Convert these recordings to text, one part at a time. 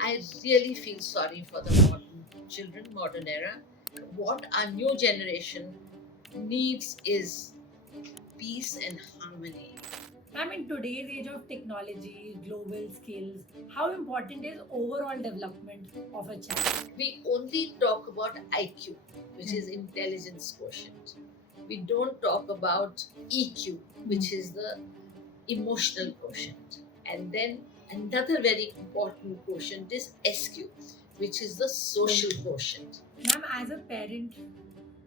I really feel sorry for the modern children, modern era. What our new generation needs is peace and harmony. In today's age of technology, global skills, how important is overall development of a child? We only talk about IQ, which is intelligence quotient. We don't talk about EQ, which is the emotional quotient. And then another very important quotient is SQ, which is the social quotient. Ma'am, as a parent,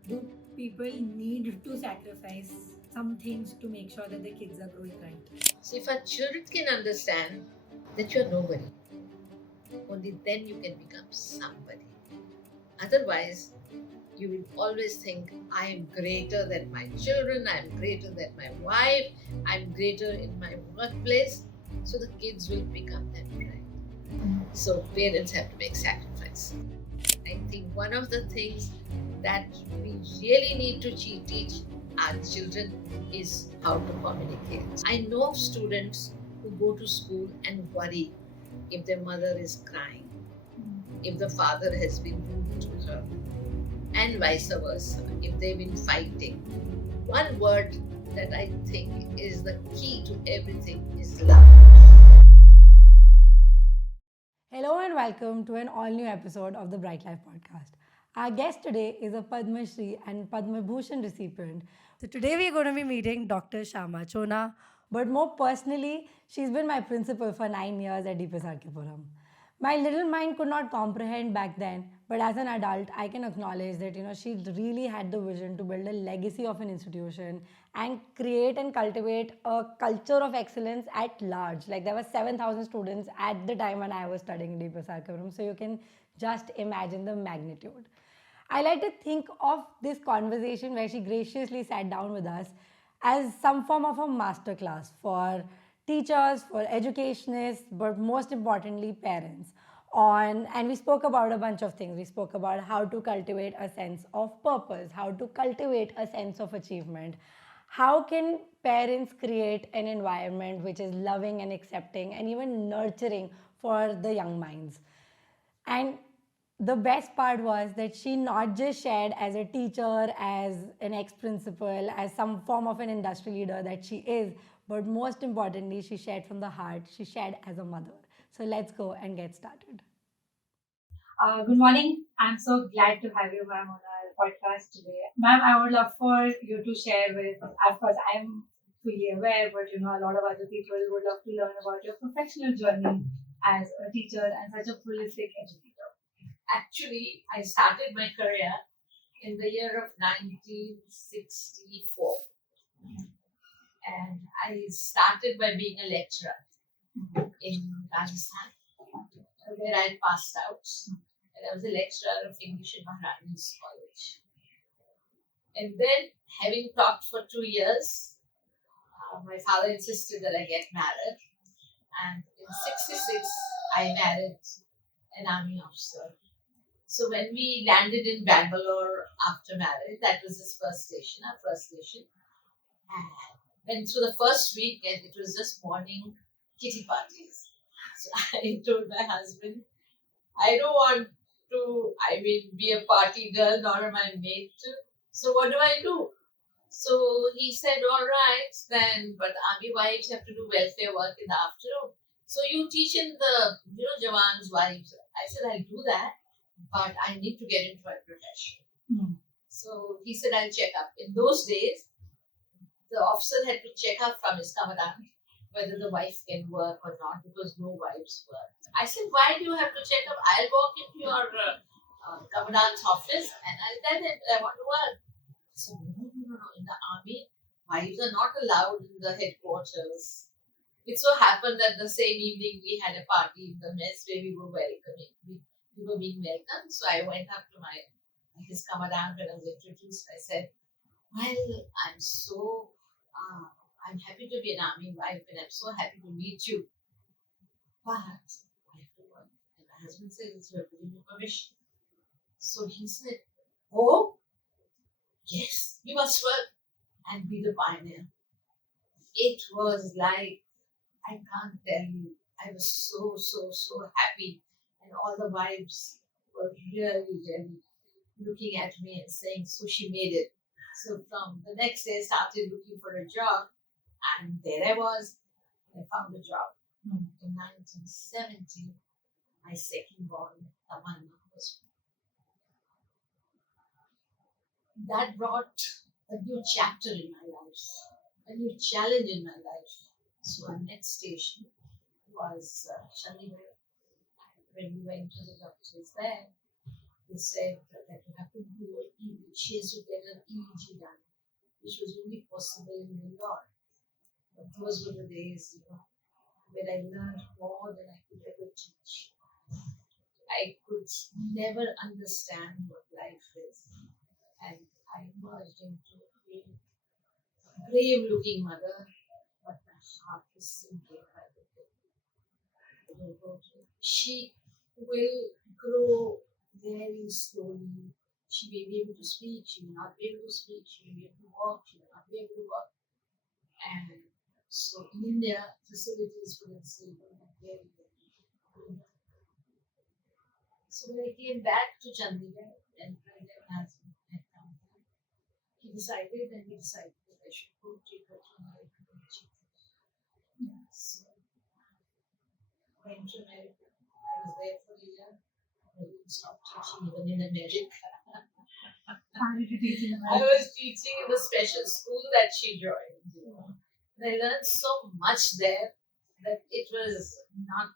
do people need to sacrifice some things to make sure that the kids are growing right? So if our children can understand that you're nobody, only then you can become somebody. Otherwise, you will always think, I am greater than my children, I am greater than my wife, I'm greater in my workplace. So the kids will become that pride. So parents have to make sacrifice. I think one of the things that we really need to teach our children is how to communicate. I know of students who go to school and worry if their mother is crying, if the father has been rude to her, and vice versa, if they've been fighting. One word that I think is the key to everything is love. Hello and welcome to an all new episode of the Brightlife Podcast. Our guest today is a Padma Shri and Padma Bhushan recipient. So today we are going to be meeting Dr. Shayama Chona, but more personally, she's been my principal for 9 years at DPS RK Puram. My little mind could not comprehend back then, but as an adult, I can acknowledge that she really had the vision to build a legacy of an institution and create and cultivate a culture of excellence at large. Like there were 7,000 students at the time when I was studying in DPS Arkaram, so you can just imagine the magnitude. I like to think of this conversation where she graciously sat down with us as some form of a masterclass for teachers, for educationists, but most importantly, parents. And we spoke about a bunch of things. We spoke about how to cultivate a sense of purpose, how to cultivate a sense of achievement. How can parents create an environment which is loving and accepting and even nurturing for the young minds? And the best part was that she not just shared as a teacher, as an ex principal, as some form of an industry leader that she is, but most importantly, she shared from the heart. She shared as a mother. So let's go and get started. Good morning. I'm so glad to have you, ma'am, on our podcast today. Ma'am, I would love for you to share with, of course, I'm fully aware, but a lot of other people would love to learn about your professional journey as a teacher and such a prolific educator. Actually, I started my career in the year of 1964. And I started by being a lecturer in Rajasthan, where I had passed out. And I was a lecturer of English in Maharani's College. And then, having taught for 2 years, my father insisted that I get married. And in 66, I married an army officer. So when we landed in Bangalore after marriage, that was his first station, our first station. And went through the first week and it was just morning kitty parties. So I told my husband, I don't want to, be a party girl, nor am I made to. So what do I do? So he said, all right, then, but army wives have to do welfare work in the afternoon. So you teach in the, Jawan's wives. I said, I'll do that, but I need to get into my profession. So he said, I'll check up. In those days, the officer had to check up from his commandant whether the wife can work or not because no wives work. I said, why do you have to check up? I'll walk into your commandant's office and I'll tell him I want to work. So no. In the army, wives are not allowed in the headquarters. It so happened that the same evening we had a party in the mess where we were welcoming. We were being welcomed. So I went up to his commandant when I was introduced. I said, well, I'm happy to be an army wife and I'm so happy to meet you. But I have to work. And my husband said, it's your permission. So he said, oh, yes, you must work and be the pioneer. It was like, I can't tell you, I was so happy. And and all the wives were really, really looking at me and saying, so she made it. So from the next day, I started looking for a job, and there I was. I found a job. In 1970, my second born, Tamana, was. That brought a new chapter in my life, a new challenge in my life. So our next station was Chandigarh. When we went to the doctors there, they said that you have to do an EEG. She has to get an EEG done, which was only possible in New York. But those were the days, when I learned more than I could ever teach. I could never understand what life is. And I emerged into a brave looking mother, but my heart was sinking by the day. She will grow very slowly. She may be able to speak, she may not be able to speak, she may be able to walk, she may not be able to walk. And so in India, facilities for disabled are very, very good. So when I came back to Chandigarh and my husband had come back, we decided that I should go take her to America. So I went to America. I was there for a year. I didn't stop teaching even in America. How did you teach in I was teaching in the special school that she joined. And I learned so much there that it was not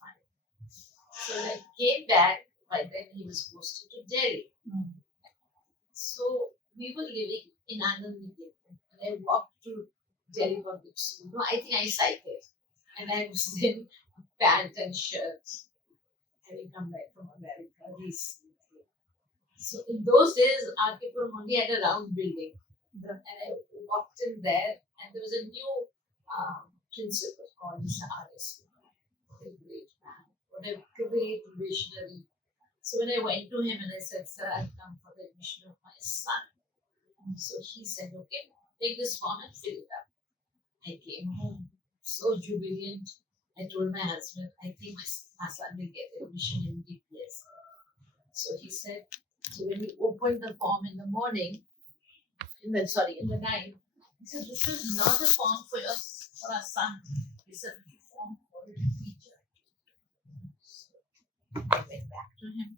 fun. So when I came back, by then he was posted to Delhi. So we were living in Anand Niketan, and I walked to Delhi public school. No, I think I cycled, and I was in a pant and shirt, having come back from America recently. So in those days, RK Puram only had a round building, and I walked in there, and there was a new principal called Mr. R.S. What a great man, what a great visionary. So when I went to him and I said, sir, I've come for the admission of my son. So he said, okay, take this form and fill it up. I came home so jubilant. I told my husband, I think my son will get admission in DPS. So he said, so when we opened the form in the morning, in the night, he said, this is not a form for our son. It's a form for a teacher. So I went back to him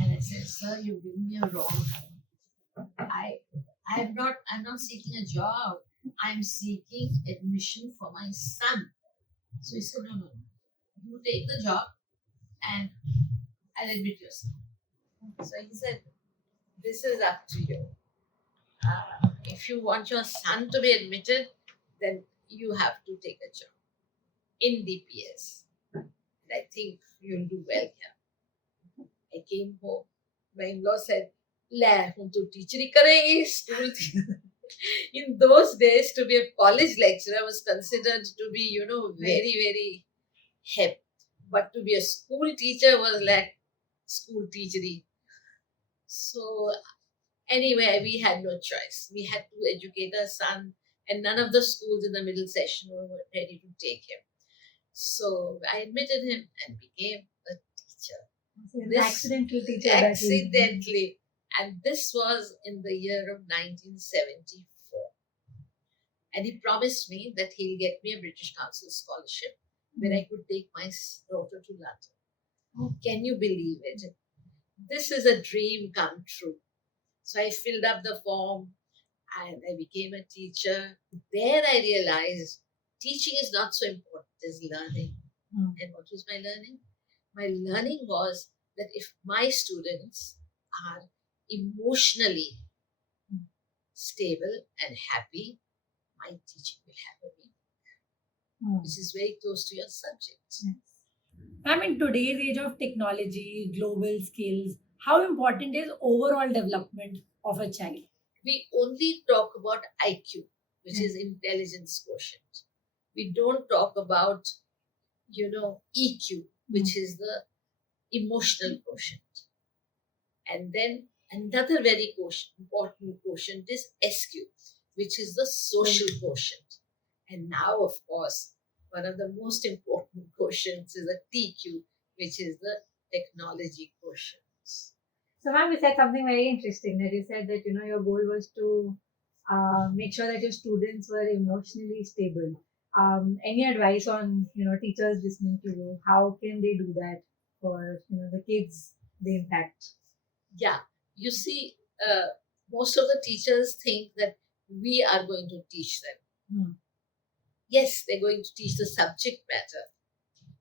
and I said, sir, you've given me a wrong form. I'm not seeking a job. I'm seeking admission for my son. So he said, no. You take the job and I'll admit your son. So he said, this is up to you. If you want your son to be admitted, then you have to take a job in DPS. And I think you'll do well here. I came home. My in-law said, "Le, hum to teachery karenge, school." In those days, to be a college lecturer was considered to be, very, very hip. But to be a school teacher was like school teachery. So anyway, we had no choice. We had to educate our son, and none of the schools in the middle session were ready to take him. So I admitted him and became a teacher. Accidental teacher. Accidentally. And this was in the year of 1974. And he promised me that he'll get me a British Council scholarship where I could take my daughter to London. Can you believe it? This is a dream come true. So I filled up the form and I became a teacher. There I realized teaching is not so important as learning. And what was my learning? My learning was that if my students are emotionally stable and happy, my teaching will have a meaning, which is very close to your subject. Yes. Ma'am, in today's age of technology, global skills, how important is overall development of a child? We only talk about IQ, which is intelligence quotient. We don't talk about, EQ, which is the emotional quotient. And then another very important quotient is SQ, which is the social quotient. And now, of course, one of the most important quotients is a TQ, which is the technology quotient. So, ma'am, you said something very interesting that you said that your goal was to make sure that your students were emotionally stable. Any advice on teachers listening to you? How can they do that for the kids they impact? Yeah, you see, most of the teachers think that we are going to teach them. Yes, they're going to teach the subject matter,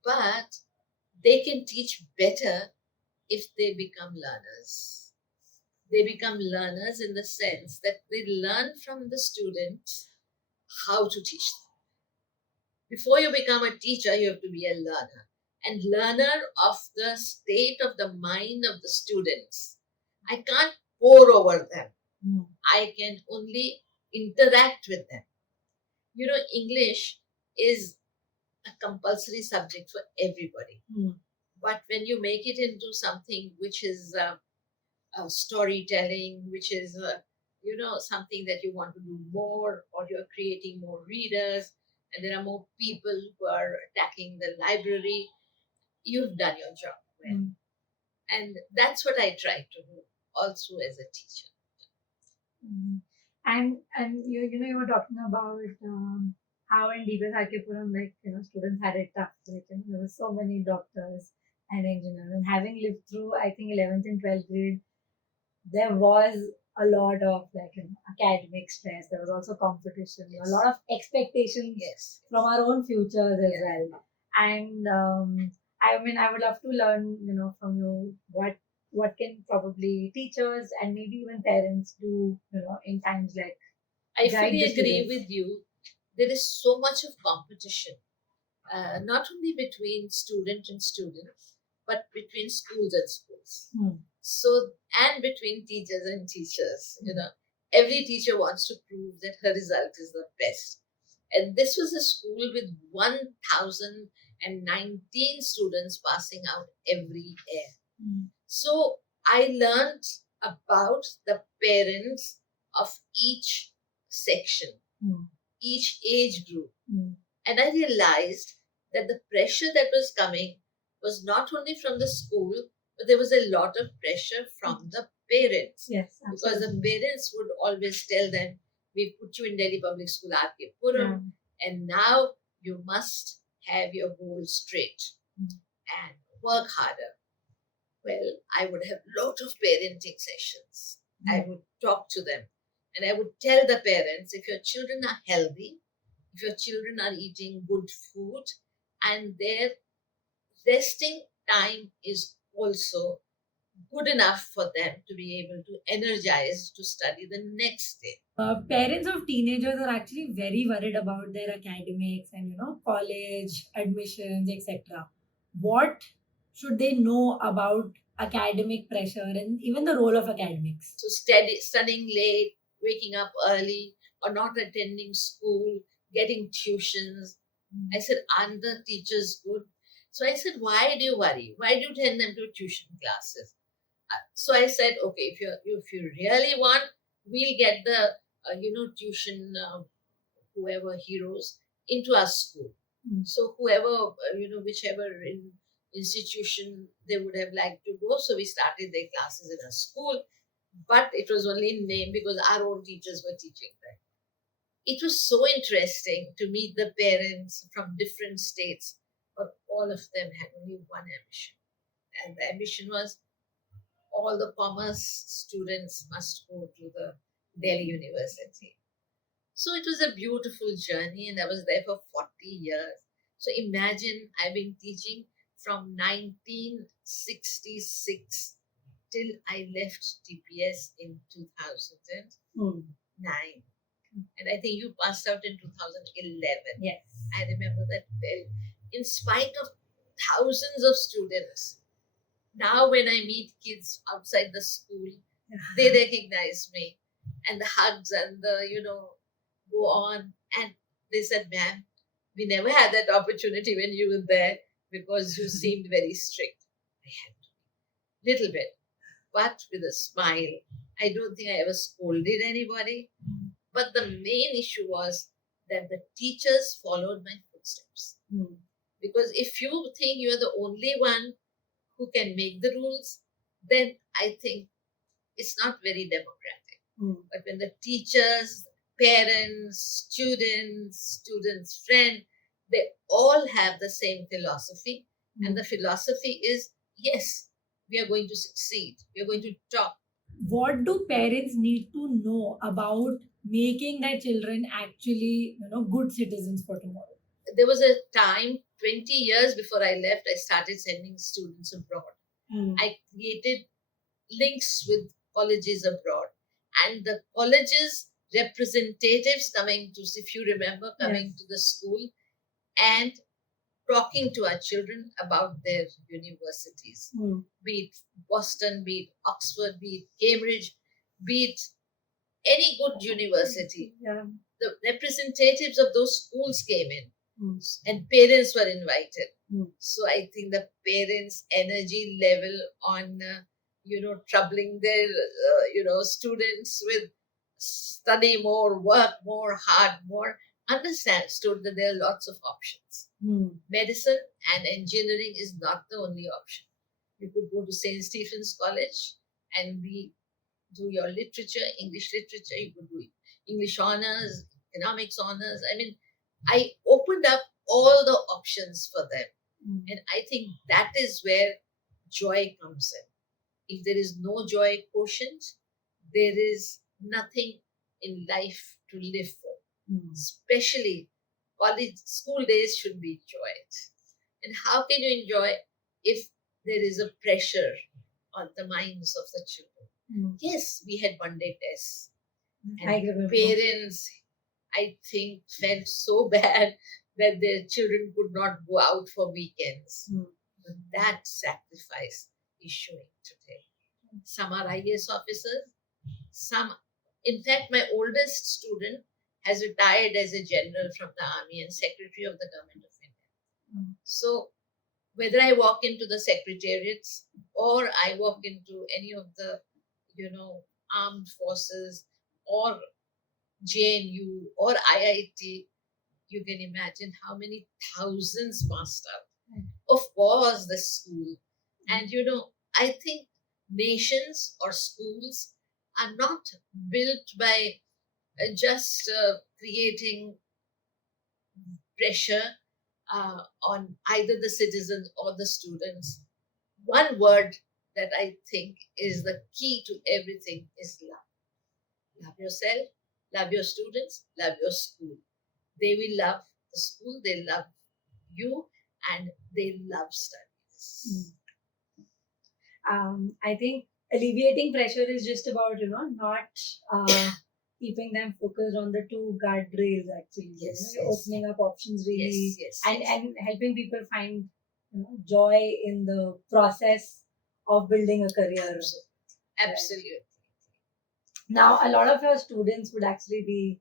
but they can teach better if they become learners. They become learners in the sense that they learn from the students how to teach them. Before you become a teacher, you have to be a learner, and learner of the state of the mind of the students. I can't pour over them. I can only interact with them. English is a compulsory subject for everybody. But when you make it into something which is storytelling, which is something that you want to do more, or you're creating more readers, and there are more people who are attacking the library, you've done your job well. And that's what I try to do also as a teacher. And you were talking about how in DPS RK Puram, students had it tough. There were so many doctors and engineers, and having lived through, I think, 11th and 12th grade, there was a lot of academic stress. There was also competition, a lot of expectations from our own futures as well. And I would love to learn, from you what can probably teachers and maybe even parents do, in times like. I fully agree with you. There is so much of competition, not only between student and student, but between schools and schools. So, and between teachers and teachers. Every teacher wants to prove that her result is the best. And this was a school with 1,019 students passing out every year. So I learned about the parents of each section, each age group. And I realized that the pressure that was coming was not only from the school, but there was a lot of pressure from the parents. Yes, because the parents would always tell them, we put you in Delhi Public School RK Puram, and now you must have your goals straight and work harder. Well, I would have a lot of parenting sessions. I would talk to them, and I would tell the parents, if your children are healthy, if your children are eating good food, and their resting time is also good enough for them to be able to energize to study the next day. Parents of teenagers are actually very worried about their academics and college admissions, etc. What should they know about academic pressure and even the role of academics? So studying late, waking up early, or not attending school, getting tuitions. I said, aren't the teachers good? So I said, why do you worry? Why do you send them to tuition classes? So I said, okay, if you really want, we'll get the tuition whoever heroes into our school. So whoever whichever institution they would have liked to go. So we started their classes in a school, but it was only in name because our own teachers were teaching them. It was so interesting to meet the parents from different states, but all of them had only one ambition, and the ambition was all the commerce students must go to the Delhi University. So it was a beautiful journey, and I was there for 40 years. So imagine, I've been teaching from 1966 till I left DPS in 2009. And I think you passed out in 2011. Yes. I remember that well. In spite of thousands of students, now when I meet kids outside the school, they recognize me, and the hugs and the go on, and they said, ma'am, we never had that opportunity when you were there because you seemed very strict. I had to, little bit, but with a smile. I don't think I ever scolded anybody, but the main issue was that the teachers followed my footsteps. Because if you think you're the only one who can make the rules, then I think it's not very democratic. But when the teachers, parents, students' friend, they all have the same philosophy. And the philosophy is, yes, we are going to succeed. We are going to top. What do parents need to know about making their children actually, good citizens for tomorrow? There was a time, 20 years before I left, I started sending students abroad. I created links with colleges abroad, and the colleges representatives coming to, if you remember, coming to the school and talking to our children about their universities, be it Boston, be it Oxford, be it Cambridge, be it any good university. The representatives of those schools came in, and parents were invited. So I think the parents' energy level on troubling their students with study more, work more, hard more, understood that there are lots of options. Medicine and engineering is not the only option. You could go to St. Stephen's College and do your literature, English literature. You could do English honors, economics honors. I mean, I opened up all the options for them. And I think that is where joy comes in. If there is no joy quotient, there is nothing in life to live for. Especially college, school days should be enjoyed. And how can you enjoy if there is a pressure on the minds of the children? Yes, we had one-day tests. And parents, I think, felt so bad that their children could not go out for weekends. But that sacrifice is showing today. Some are IAS officers. Some, in fact, my oldest student has retired as a general from the army and secretary of the government of India. So whether I walk into the secretariats or I walk into any of the, armed forces or JNU or IIT, you can imagine how many thousands passed out. Of course, the school. And, I think nations or schools are not built by just creating pressure on either the citizens or the students. One word that I think is the key to everything is love. Love yourself, love your students, love your school. They will love the school, they love you, and they love studies. I think alleviating pressure is just about, not keeping them focused on the two guardrails, actually. Yes, opening up options really, yes, and helping people find joy in the process of building a career. Absolutely. Now, a lot of your students would actually be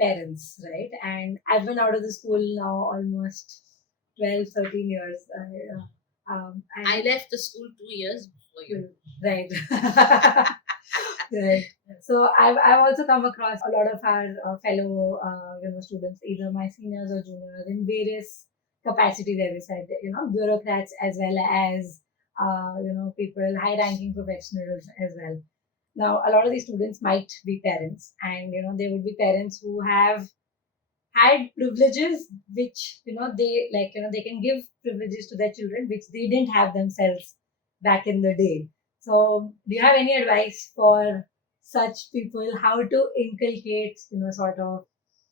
parents, right? And I've been out of the school now almost 12, 13 years. I left the school 2 years before you. Right. Right. So I've also come across a lot of our fellow students, either my seniors or juniors, in various capacities, as I said, bureaucrats as well as people, high-ranking professionals as well. Now, a lot of these students might be parents, and they would be parents who have had privileges which they can give privileges to their children which they didn't have themselves back in the day. So do you have any advice for such people how to inculcate sort of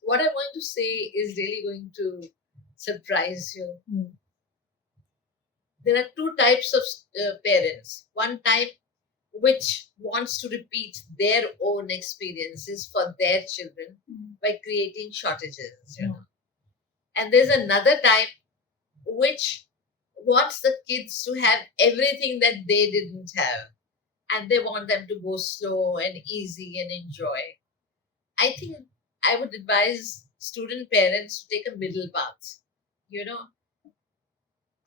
what I'm going to say is really going to surprise you. There are two types of parents. One type which wants to repeat their own experiences for their children by creating shortages, And there's another type which wants the kids to have everything that they didn't have. And they want them to go slow and easy and enjoy. I think I would advise student parents to take a middle path.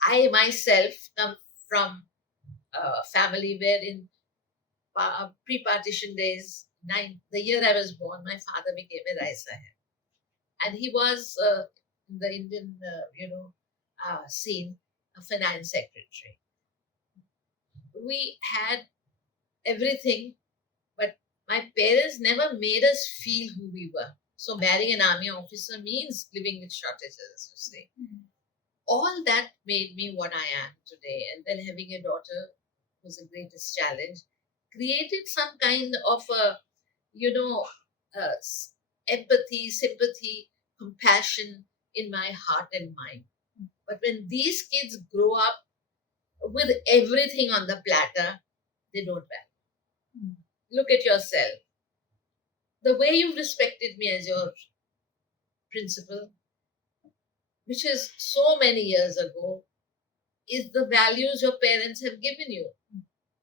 I myself come from a family where in pre-partition days, the year I was born, my father became a Rai Sahib. And he was in the Indian, scene, a finance secretary. we had everything, but my parents never made us feel who we were. So marrying an army officer means living with shortages, you see. All that made me what I am today. And then having a daughter was the greatest challenge. Created some kind of uh, empathy, sympathy, compassion in my heart and mind. But when these kids grow up with everything on the platter, they don't value. Look at yourself. The way you've respected me as your principal, which is so many years ago, is the values your parents have given you.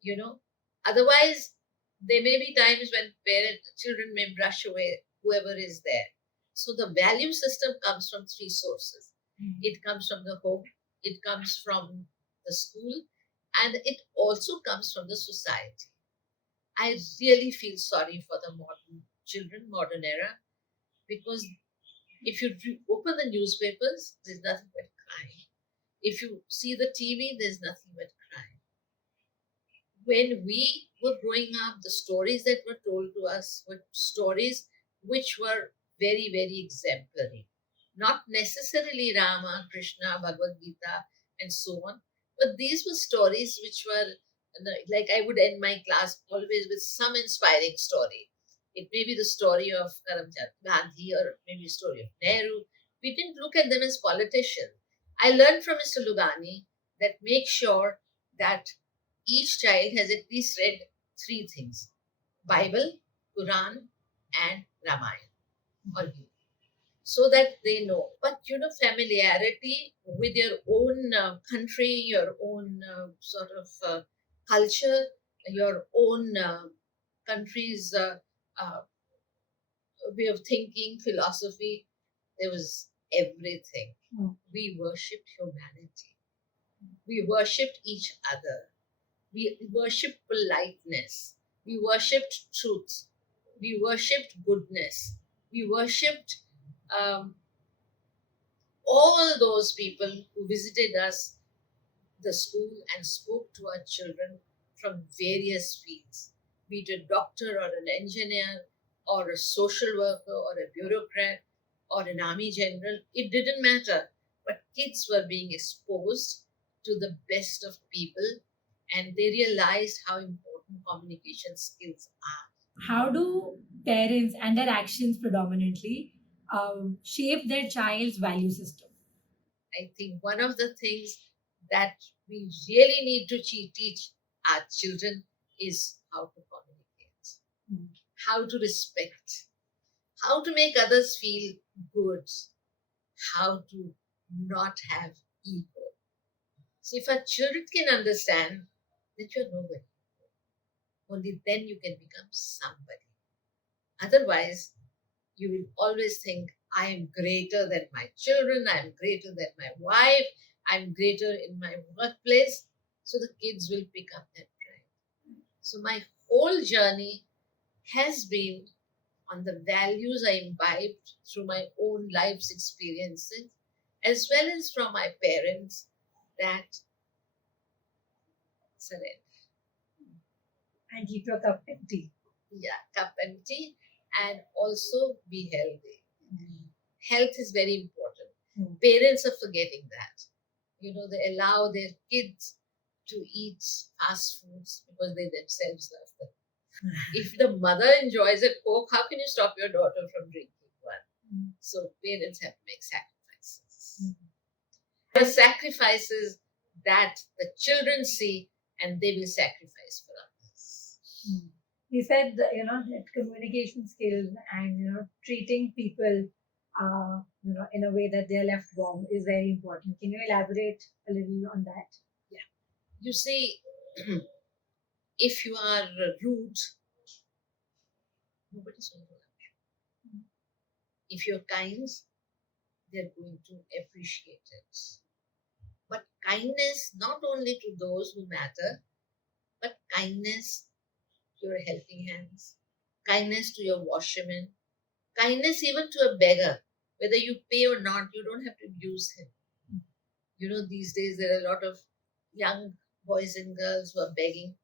You know, otherwise, there may be times when children may brush away whoever is there. So the value system comes from three sources. It comes from the home, it comes from the school, and it also comes from the society. I really feel sorry for the modern children, modern era, because if you open the newspapers, there's nothing but crime. If you see the TV, there's nothing but crime. When we were growing up, the stories that were told to us were stories which were very, very exemplary. Not necessarily Rama, Krishna, Bhagavad Gita, and so on, but these were stories which were like I would end my class always with some inspiring story. It may be the story of Karamchand Gandhi or maybe a story of Nehru. We didn't look at them as politicians. I learned from Mr. Lugani that make sure that each child has at least read three things: Bible, Quran, and Ramayana or Gita, so that they know. But familiarity with your own country, your own sort of culture, your own country's uh, way of thinking, philosophy, there was everything. We worshipped humanity. We worshipped each other. We worshipped politeness. We worshipped truth. We worshipped goodness. We worshipped all those people who visited us, the school, and spoke to our children from various fields, be it a doctor or an engineer or a social worker or a bureaucrat or an army general. It didn't matter. But kids were being exposed to the best of people, and they realized how important communication skills are. How do parents and their actions predominantly shape their child's value system? I think one of the things that we really need to teach our children is how to communicate, how to respect, how to make others feel good, how to not have ego. So if our children can understand that you're nobody, only then you can become somebody. Otherwise, you will always think, I am greater than my children, I am greater than my wife, I'm greater in my workplace. So the kids will pick up that pride. So my whole journey has been on the values I imbibed through my own life's experiences, as well as from my parents, that surrender. And keep your cup empty. Yeah, cup empty, and also be healthy. Health is very important. Parents are forgetting that. They allow their kids to eat fast foods because they themselves love them. If the mother enjoys a Coke, how can you stop your daughter from drinking one? So parents have to make sacrifices. The sacrifices that the children see, and they will sacrifice for others. He said, that communication skills and, treating people, in a way that they're left warm is very important. Can you elaborate a little on that? Yeah. You see, if you are rude, nobody's going to love you. If you're kind, they're going to appreciate it. But kindness not only to those who matter, but kindness to your helping hands, kindness to your washerman, kindness even to a beggar. Whether you pay or not, you don't have to abuse him. These days there are a lot of young boys and girls who are begging,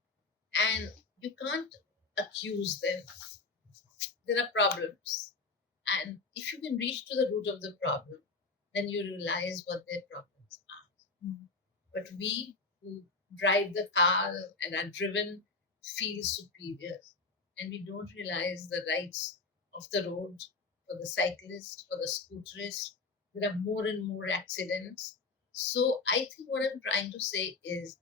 and you can't accuse them. There are problems, and if you can reach to the root of the problem, then you realize what their problems are. But we who drive the car and are driven feel superior, and we don't realize the rights of the road for the cyclist, for the scooterist. There are more and more accidents. So I think what I'm trying to say is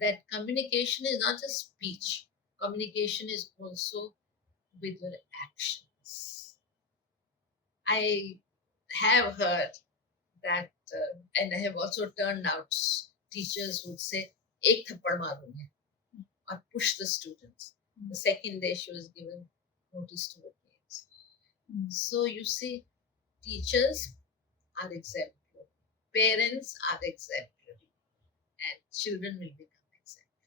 that communication is not just speech. Communication is also with your actions. I have heard that, and I have also turned out teachers would say, "Ek thappad marungi," or push the students. The second day she was given notice to vacate. So you see, teachers are exemplary, parents are exemplary, and children will become exemplary.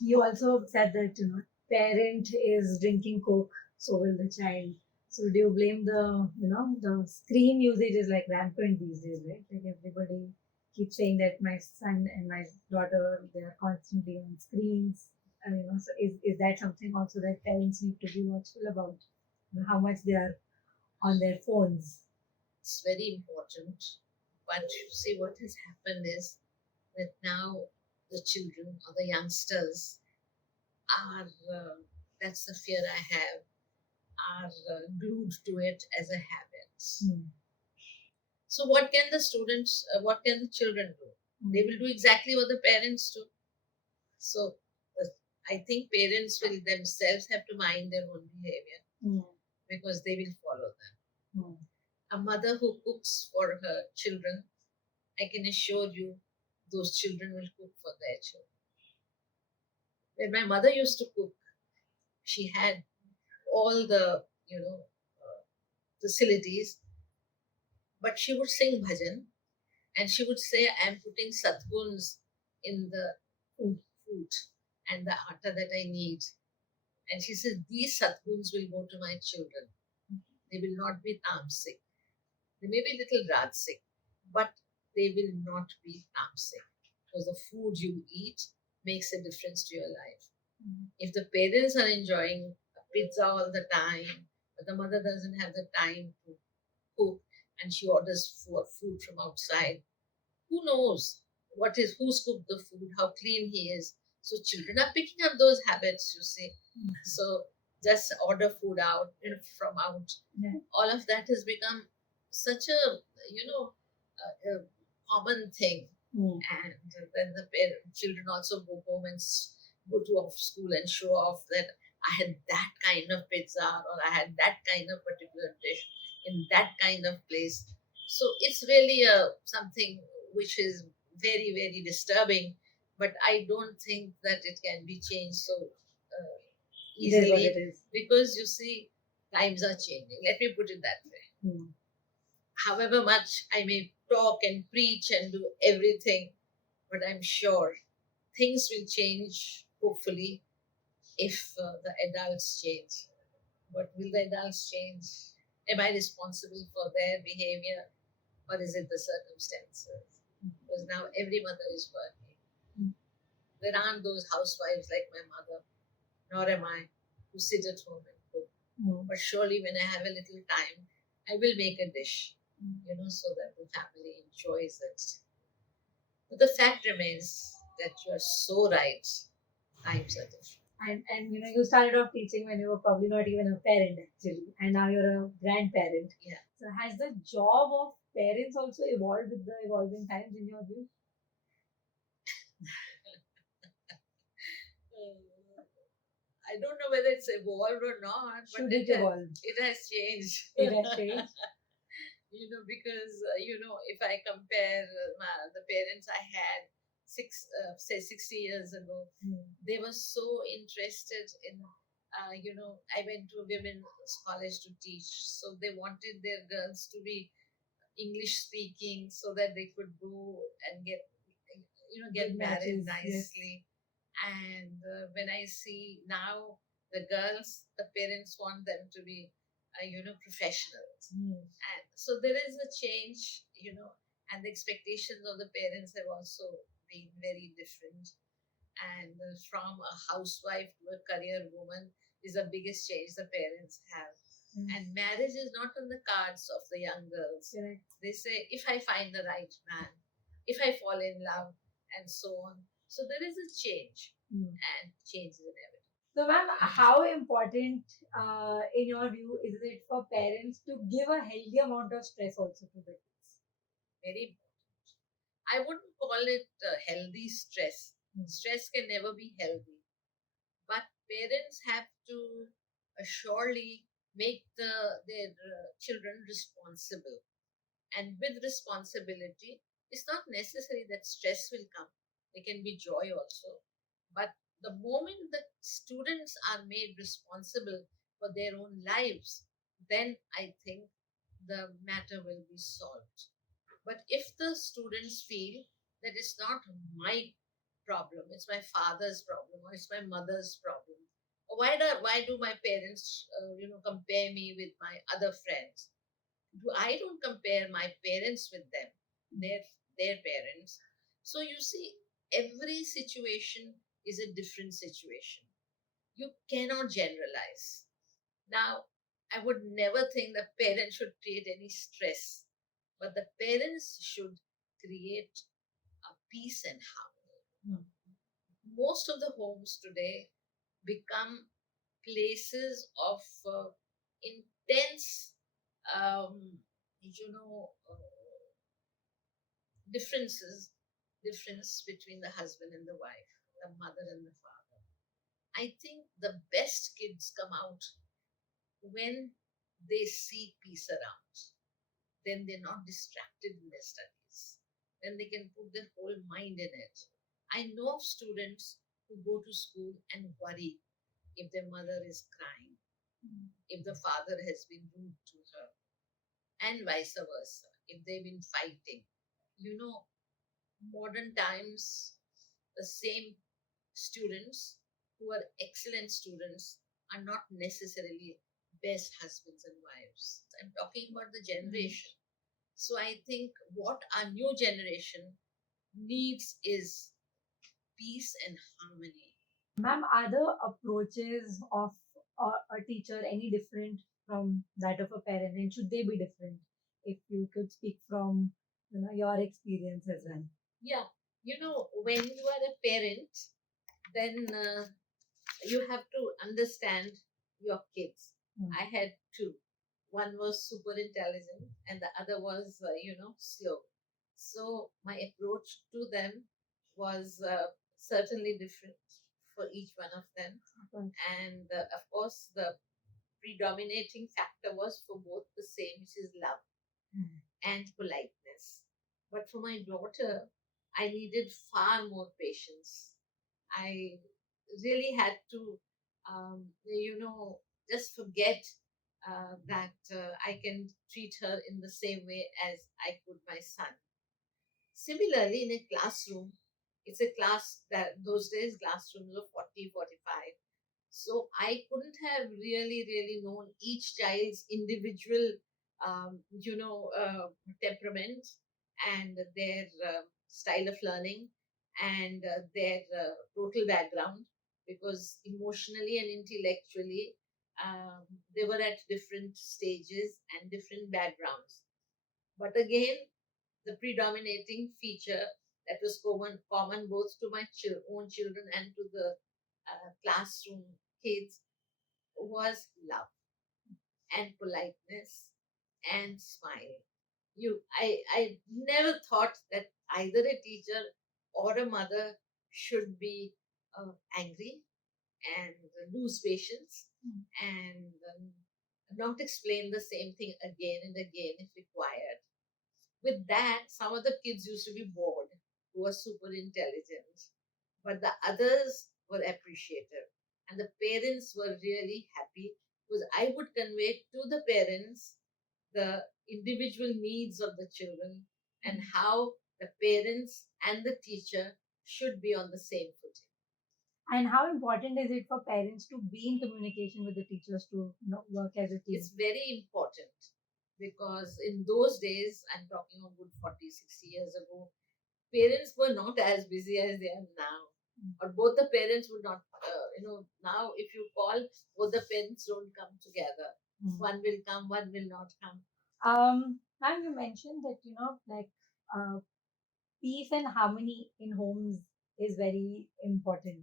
You also said that parent is drinking coke, so will the child. So do you blame the screen usage is like rampant these days, right? Like everybody keeps saying that my son and my daughter, they are constantly on screens. So is that something also that parents need to be watchful about? How much they are on their phones? It's very important. But you see, what has happened is that now the children or the youngsters are, that's the fear I have, are glued to it as a habit. So what can the students, what can the children do? They will do exactly what the parents do. So I think parents will themselves have to mind their own behavior because they will follow them. A mother who cooks for her children, I can assure you, those children will cook for their children. When my mother used to cook, she had all the facilities, but she would sing bhajan and she would say, "I'm putting satguns in the food and the atta that I need." And she says, "These satguns will go to my children. They will not be tamasic. They may be a little rajasic, but they will not be tamasic because the food you eat makes a difference to your life." If the parents are enjoying a pizza all the time, but the mother doesn't have the time to cook and she orders for food from outside, who knows who's cooked the food, how clean he is. So children are picking up those habits, you see. So just order food out from out. All of that has become such a a common thing. And then the children also go home and go to off school and show off that I had that kind of pizza or I had that kind of particular dish in that kind of place. So it's really something which is very, very disturbing, but I don't think that it can be changed so easily because you see, times are changing. Let me put it that way. However much I may talk and preach and do everything, but I'm sure things will change, hopefully, if the adults change. But will the adults change? Am I responsible for their behavior or is it the circumstances? Because now every mother is working. There aren't those housewives like my mother, nor am I, who sit at home and cook. But surely when I have a little time, I will make a dish, so that the family enjoys it. But the fact remains that you are so right. Times are different. And you started off teaching when you were probably not even a parent actually, and now you're a grandparent. Yeah. So has the job of parents also evolved with the evolving times in your view? I don't know whether it's evolved or not, but it evolved? It has changed. It has changed. Because if I compare the parents I had 60 years ago, they were so interested in. I went to women's college to teach, so they wanted their girls to be English speaking, so that they could go and get married nicely. Yes. And when I see now the girls, the parents want them to be, professionals. And so there is a change, and the expectations of the parents have also been very different. And from a housewife to a career woman is the biggest change the parents have. And marriage is not on the cards of the young girls. Correct. They say, if I find the right man, if I fall in love, and so on. So there is a change, and change is inevitable. So, ma'am, how important, in your view, is it for parents to give a healthy amount of stress also to the kids? Very important. I wouldn't call it healthy stress. Stress can never be healthy. But parents have to surely make their children responsible. And with responsibility, it's not necessary that stress will come. There can be joy also. But the moment that students are made responsible for their own lives, then I think the matter will be solved. But if the students feel that it's not my problem, it's my father's problem, or it's my mother's problem, or why do my parents, compare me with my other friends? I don't compare my parents with them, their parents. So you see, every situation is a different situation. You cannot generalize. Now, I would never think that parents should create any stress, but the parents should create a peace and harmony. Most of the homes today become places of intense, um, you know, difference between the husband and the wife, the mother and the father. I think the best kids come out when they see peace around. Then they're not distracted in their studies. Then they can put their whole mind in it. I know of students who go to school and worry if their mother is crying, if the father has been rude to her, and vice versa, if they've been fighting. Modern times, the same students who are excellent students are not necessarily best husbands and wives. I'm talking about the generation. So I think what our new generation needs is peace and harmony. Ma'am, are the approaches of a teacher any different from that of a parent, and should they be different? If you could speak from your experience as well. Yeah, when you are a parent, then you have to understand your kids. I had two. One was super intelligent, and the other was, slow. So my approach to them was certainly different for each one of them. And of course, the predominating factor was for both the same, which is love and politeness. But for my daughter, I needed far more patience. I really had to, just forget that I can treat her in the same way as I could my son. Similarly, in a classroom, it's a class that those days classrooms were 40, 45. So I couldn't have really known each child's individual, temperament and their style of learning and their total background, because emotionally and intellectually they were at different stages and different backgrounds. But again, the predominating feature that was common both to my own children and to the classroom kids was love and politeness and smile. I never thought that either a teacher or a mother should be angry and lose patience and not explain the same thing again and again if required. With that, some of the kids used to be bored, who were super intelligent, but the others were appreciative. And the parents were really happy because I would convey to the parents the individual needs of the children and how the parents and the teacher should be on the same footing. And how important is it for parents to be in communication with the teachers to work as a team? It's very important because in those days, I'm talking about 40, 60 years ago, parents were not as busy as they are now. Or both the parents would not, now if you call, both the parents don't come together. One will come, one will not come. Ma'am, you mentioned that, peace and harmony in homes is very important.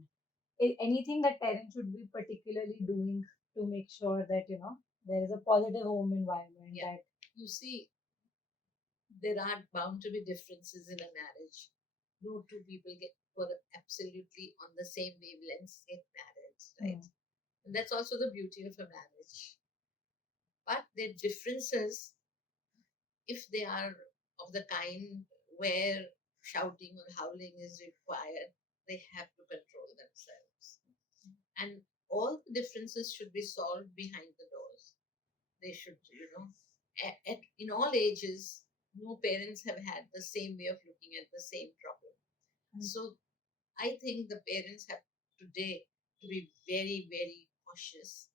Anything that parents should be particularly doing to make sure that, there is a positive home environment. Yeah. You see, there are bound to be differences in a marriage. No two people were absolutely on the same wavelengths get married, right? And that's also the beauty of a marriage. But their differences, if they are of the kind where shouting or howling is required, they have to control themselves. And all the differences should be solved behind the doors. They should, in all ages, no parents have had the same way of looking at the same problem. So I think the parents have today to be very, very cautious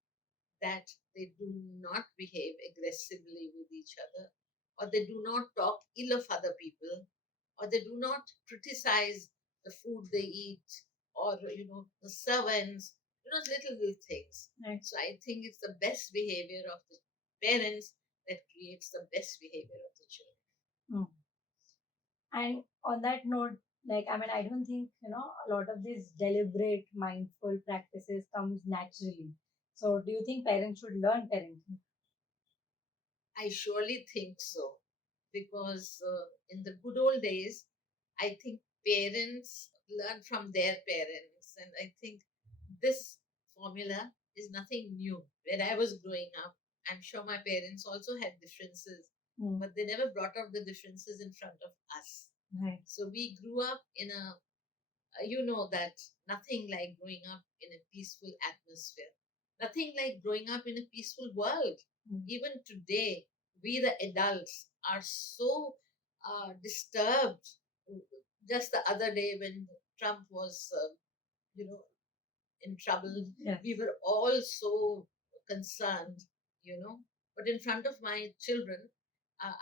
that they do not behave aggressively with each other, or they do not talk ill of other people, or they do not criticize the food they eat, or the servants, little things. Right. So I think it's the best behavior of the parents that creates the best behavior of the children. And on that note, I don't think, a lot of these deliberate, mindful practices comes naturally. So do you think parents should learn parenting? I surely think so, because in the good old days, I think parents learn from their parents, and I think this formula is nothing new. When I was growing up, I'm sure my parents also had differences, but they never brought out the differences in front of us. Right. So we grew up in a, you know, that nothing like growing up in a peaceful atmosphere, nothing like growing up in a peaceful world. Even today, we the adults are so disturbed. Just the other day when Trump was, in trouble, Yes. we were all so concerned, But in front of my children,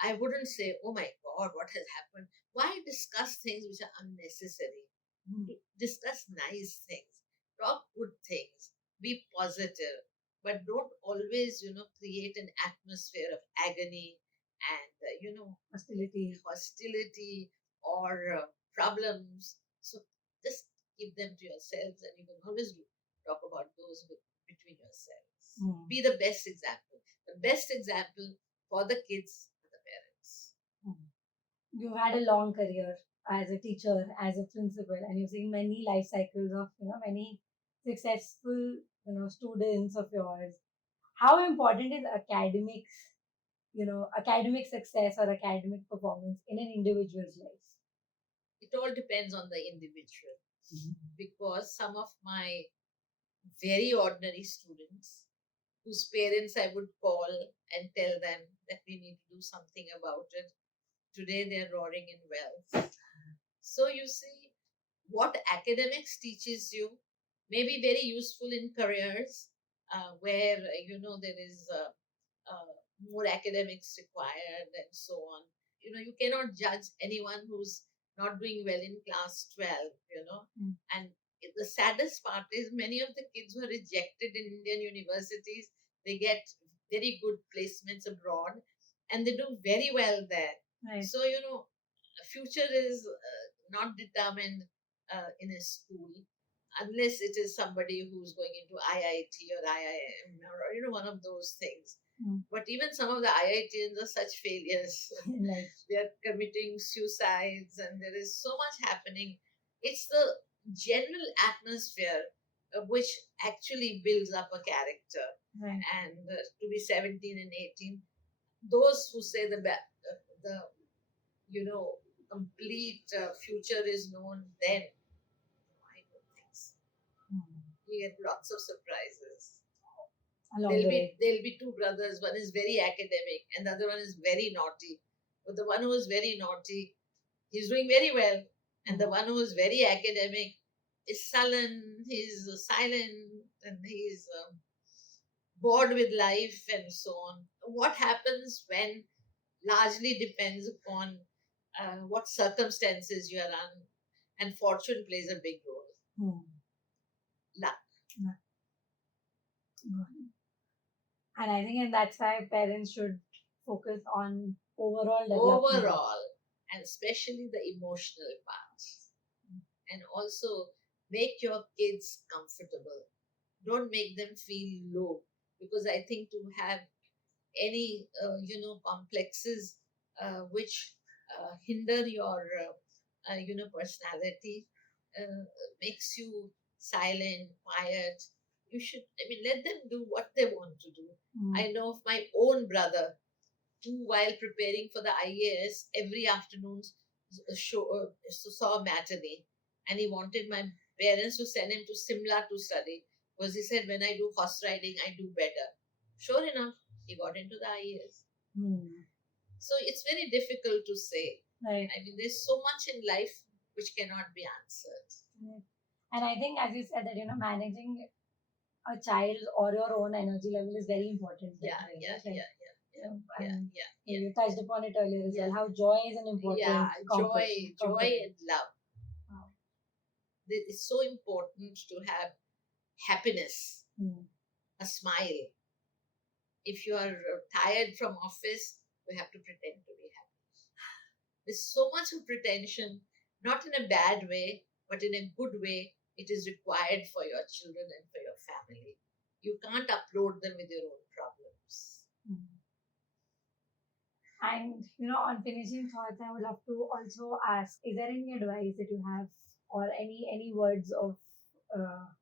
I wouldn't say, "Oh my God, what has happened?" Why discuss things which are unnecessary? Discuss nice things, talk good things, be positive, but don't always, create an atmosphere of agony and, hostility or problems. So just keep them to yourselves, and you can always talk about those between yourselves. Be the best example. The best example for the kids and the parents. You've had a long career as a teacher, as a principal, and you've seen many life cycles of many successful students of yours. How important is academics, academic success or academic performance in an individual's life? It all depends on the individual, because some of my very ordinary students, whose parents I would call and tell them that we need to do something about it, today they're roaring in wealth. So you see, what academics teaches you may be very useful in careers where there is more academics required and so on. You cannot judge anyone who's not doing well in class 12. And the saddest part is many of the kids who are rejected in Indian universities, they get very good placements abroad and they do very well there. Right. So future is not determined in a school, unless it is somebody who's going into IIT or IIM or one of those things. But even some of the IITs are such failures. Right. They are committing suicides, and there is so much happening. It's the general atmosphere which actually builds up a character. Right. And to be 17 and 18, those who say the complete future is known then, I don't think so. We get lots of surprises. There'll be two brothers. One is very academic, and the other one is very naughty. But the one who is very naughty, he's doing very well, and the one who is very academic is sullen. He's silent, and he's bored with life, and so on. What happens when largely depends upon what circumstances you are in, and fortune plays a big role. Luck. And I think, and that's why parents should focus on overall development. Overall, and especially the emotional part. And also make your kids comfortable. Don't make them feel low, because I think to have any complexes which hinder your personality, makes you silent, quiet. You should, let them do what they want to do. I know of my own brother who, while preparing for the IAS, every afternoon saw a matinee, and he wanted my parents to send him to Simla to study, because he said, when I do horse riding, I do better. Sure enough, he got into the IAS. So it's very difficult to say. Right. There's so much in life which cannot be answered. And I think, as you said, that managing a child or your own energy level is very important. You touched upon it earlier as well, how joy is an important joy and love. Wow. It's so important to have happiness, a smile. If you are tired from office, you have to pretend to be happy. There's so much of pretension, not in a bad way, but in a good way. It is required for your children and for your family. You can't upload them with your own problems. And, on finishing thoughts, I would love to also ask, is there any advice that you have, or any words of,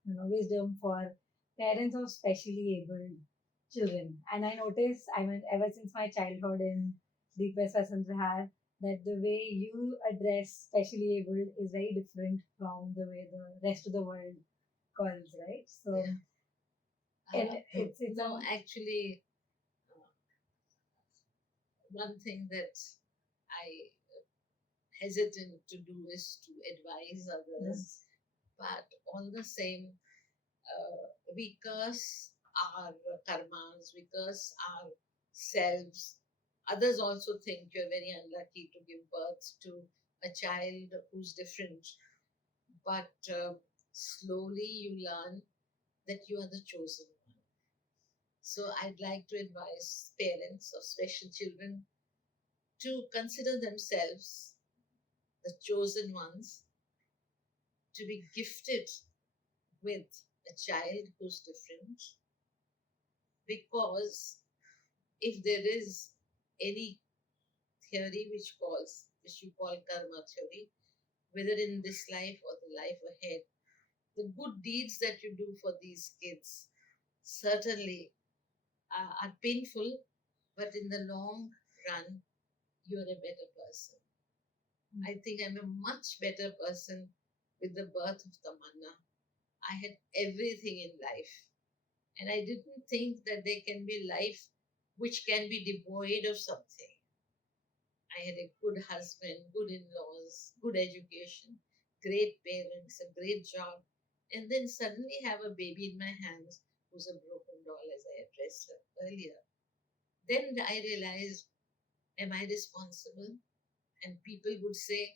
wisdom for parents of specially abled children? And I notice, ever since my childhood in DPS Vihat, that the way you address specially abled is very different from the way the rest of the world calls, right? So, actually, one thing that I hesitant to do is to advise others, but all the same, we curse our karmas, we curse ourselves. Others also think you're very unlucky to give birth to a child who's different. But slowly you learn that you are the chosen one. So I'd like to advise parents of special children to consider themselves the chosen ones, to be gifted with a child who's different. Because if there is any theory which you call karma theory, whether in this life or the life ahead, the good deeds that you do for these kids certainly are painful, but in the long run, you're a better person. I think I'm a much better person with the birth of Tamanna. I had everything in life, and I didn't think that there can be life which can be devoid of something. I had a good husband, good in-laws, good education, great parents, a great job, and then suddenly have a baby in my hands who's a broken doll, as I addressed her earlier. Then I realized, am I responsible? And people would say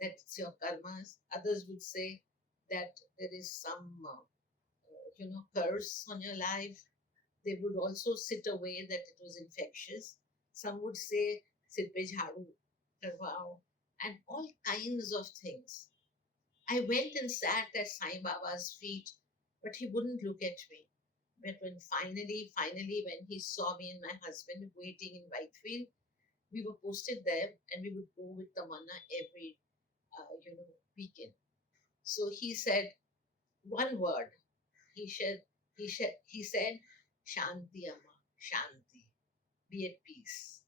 that it's your karmas. Others would say that there is some, curse on your life. They would also sit away that it was infectious. Some would say, sit pe jhadu karwao, and all kinds of things. I went and sat at Sai Baba's feet, but he wouldn't look at me. But when finally, when he saw me and my husband waiting in Whitefield, we were posted there, and we would go with Tamana every, weekend. So he said one word. He said, Shanti Amma, Shanti, be at peace.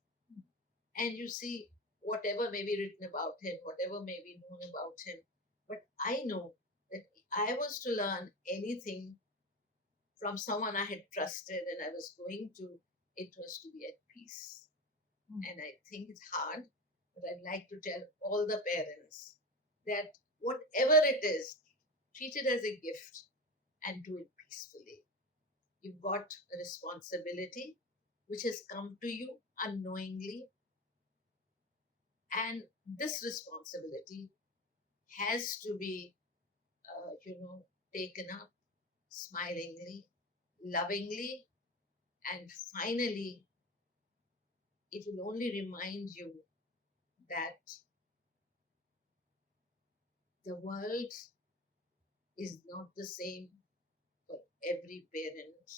And you see, whatever may be written about him, whatever may be known about him, but I know that I was to learn anything from someone I had trusted and I was going to, it was to be at peace. And I think it's hard, but I'd like to tell all the parents that whatever it is, treat it as a gift and do it peacefully. You've got a responsibility which has come to you unknowingly, And this responsibility has to be, taken up smilingly, lovingly, and finally, it will only remind you that the world is not the same for every parent.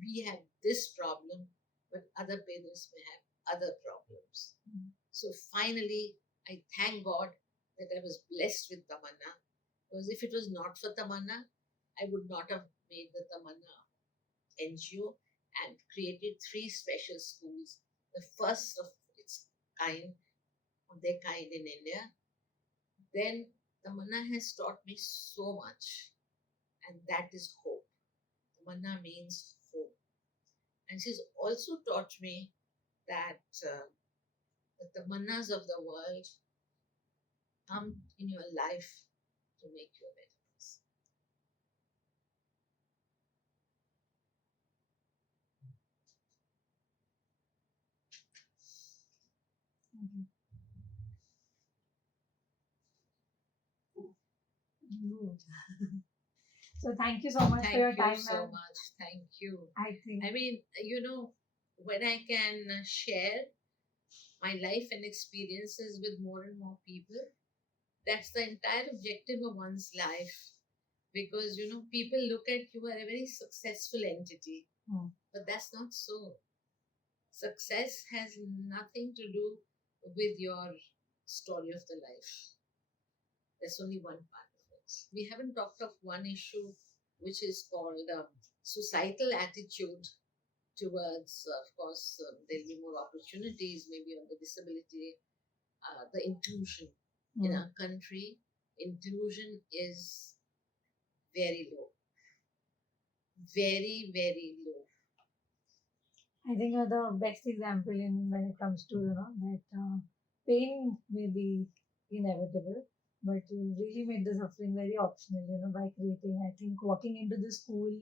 We have this problem, but other parents may have other problems. So finally, I thank God that I was blessed with Tamanna, because if it was not for Tamanna, I would not have made the Tamanna NGO and created 3 special schools, the first of its kind, of their kind in India. Then Tamanna has taught me so much, and that is hope. Tamanna means hope. And she's also taught me that the tamannas of the world come in your life to make you a better person. Good. So thank you so much Thank for your you time, so ma'am. much. Thank you. I think I mean, when I can share my life and experiences with more and more people, that's the entire objective of one's life. Because, people look at you as a very successful entity, but that's not so. Success has nothing to do with your story of the life. That's only one part of it. We haven't talked of one issue, which is called societal attitude towards, of course, there'll be more opportunities, maybe on the disability, the inclusion in our country. Inclusion is very low, very, very low. I think you're the best example in when it comes to that pain may be inevitable, but you really made the suffering very optional. By creating. I think walking into the school,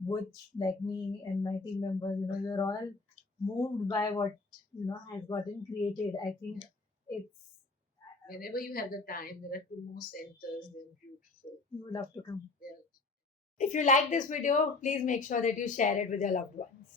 both like me and my team members, we're all moved by what has gotten created. I think it's Whenever you have the time, there are 2 more centers. They're beautiful. you would love to come. Yeah. If you like this video, please make sure that you share it with your loved ones.